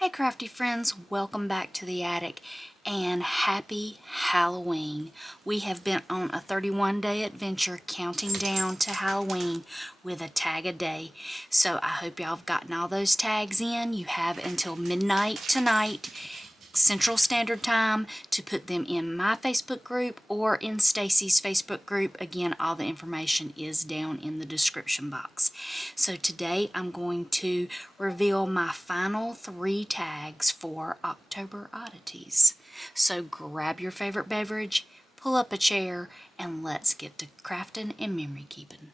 Hey crafty friends, welcome back to the attic and happy Halloween. We have been on a 31-day adventure counting down to Halloween with a tag a day. So I hope y'all have gotten all those tags in. You have until midnight tonight, Central Standard Time, to put them in my Facebook group or in Stacy's Facebook group. Again, all the information is down in the description box. So today I'm going to reveal my final 3 tags for October Oddities. So grab your favorite beverage, pull up a chair, and let's get to crafting and memory keeping.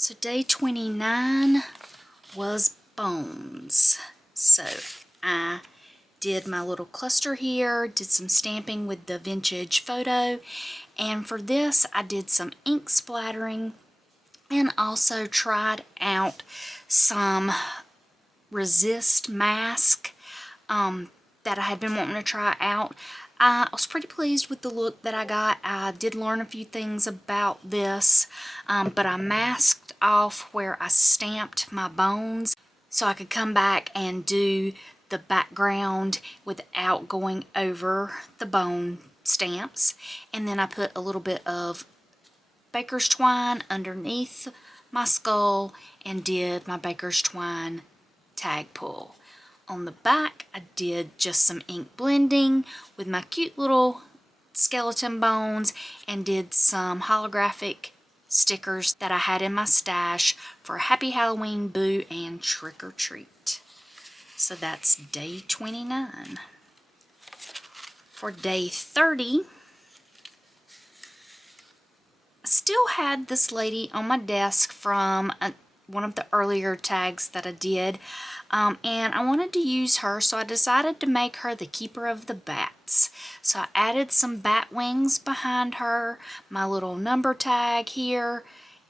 So day 29 was bones. So I did my little cluster here, did some stamping with the vintage photo, and for this I did some ink splattering and also tried out some resist mask that I had been wanting to try out. I was pretty pleased with the look that I got. I did learn a few things about this, but I masked off where I stamped my bones so I could come back and do the background without going over the bone stamps. And then I put a little bit of baker's twine underneath my skull and did my baker's twine tag pull. On the back, I did just some ink blending with my cute little skeleton bones and did some holographic stickers that I had in my stash for Happy Halloween, Boo, and Trick or Treat. So that's day 29. For day 30, I still had this lady on my desk from one of the earlier tags that I did. And I wanted to use her, so I decided to make her the keeper of the bats. So I added some bat wings behind her, my little number tag here,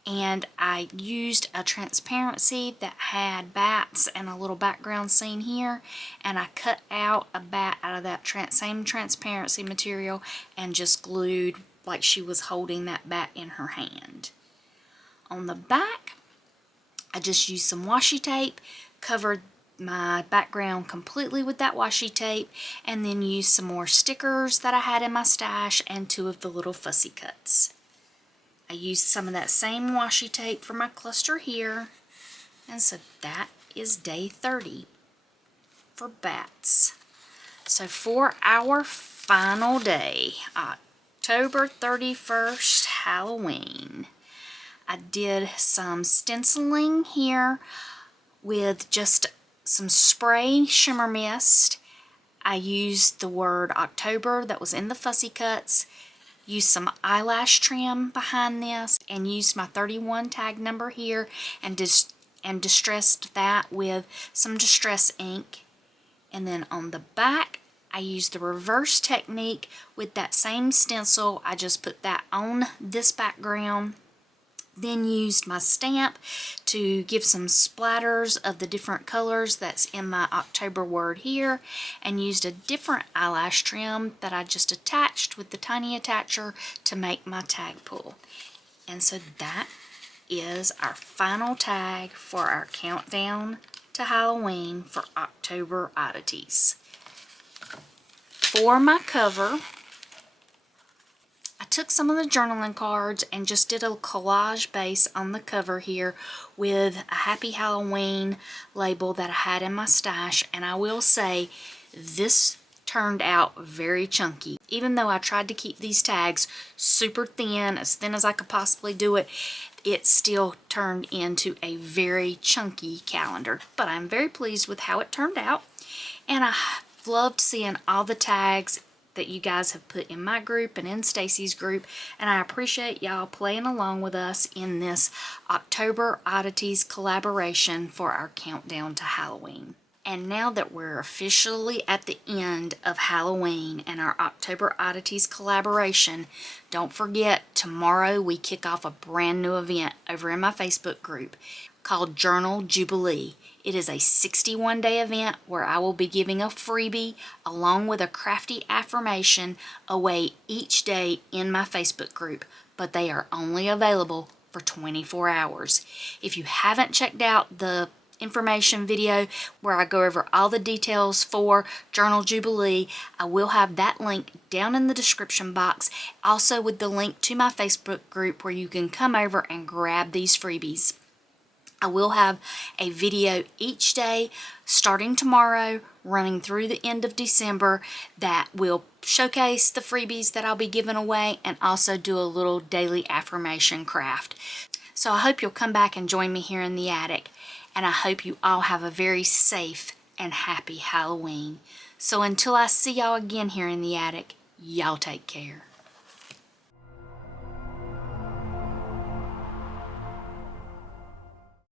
and I used a transparency that had bats and a little background scene here, and I cut out a bat out of that same transparency material and just glued like she was holding that bat in her hand. On the back, I just used some washi tape, covered my background completely with that washi tape, and then used some more stickers that I had in my stash and 2 of the little fussy cuts. I used some of that same washi tape for my cluster here, and so that is day 30 for bats. So for our final day, October 31st, Halloween, I did some stenciling here with just some spray shimmer mist. I used the word October that was in the fussy cuts, used some eyelash trim behind this, and used my 31 tag number here and distressed that with some distress ink. And then on the back, I used the reverse technique with that same stencil. I just put that on this background, then used my stamp to give some splatters of the different colors that's in my October word here, and used a different eyelash trim that I just attached with the tiny attacher to make my tag pull. And so that is our final tag for our countdown to Halloween for October Oddities. For my cover, I took some of the journaling cards and just did a collage base on the cover here with a Happy Halloween label that I had in my stash, and I will say this turned out very chunky. Even though I tried to keep these tags super thin, as thin as I could possibly do it, it still turned into a very chunky calendar. But I'm very pleased with how it turned out, and I loved seeing all the tags that you guys have put in my group and in Stacy's group, and I appreciate y'all playing along with us in this October Oddities collaboration for our countdown to Halloween. And now that we're officially at the end of Halloween and our October Oddities collaboration, don't forget, tomorrow we kick off a brand new event over in my Facebook group called Journal Jubilee. It is a 61-day event where I will be giving a freebie along with a crafty affirmation away each day in my Facebook group, but they are only available for 24 hours. If you haven't checked out the information video where I go over all the details for Journal Jubilee, I will have that link down in the description box, also with the link to my Facebook group where you can come over and grab these freebies. I will have a video each day starting tomorrow running through the end of December that will showcase the freebies that I'll be giving away and also do a little daily affirmation craft. So I hope you'll come back and join me here in the attic, and I hope you all have a very safe and happy Halloween. So until I see y'all again here in the attic, y'all take care.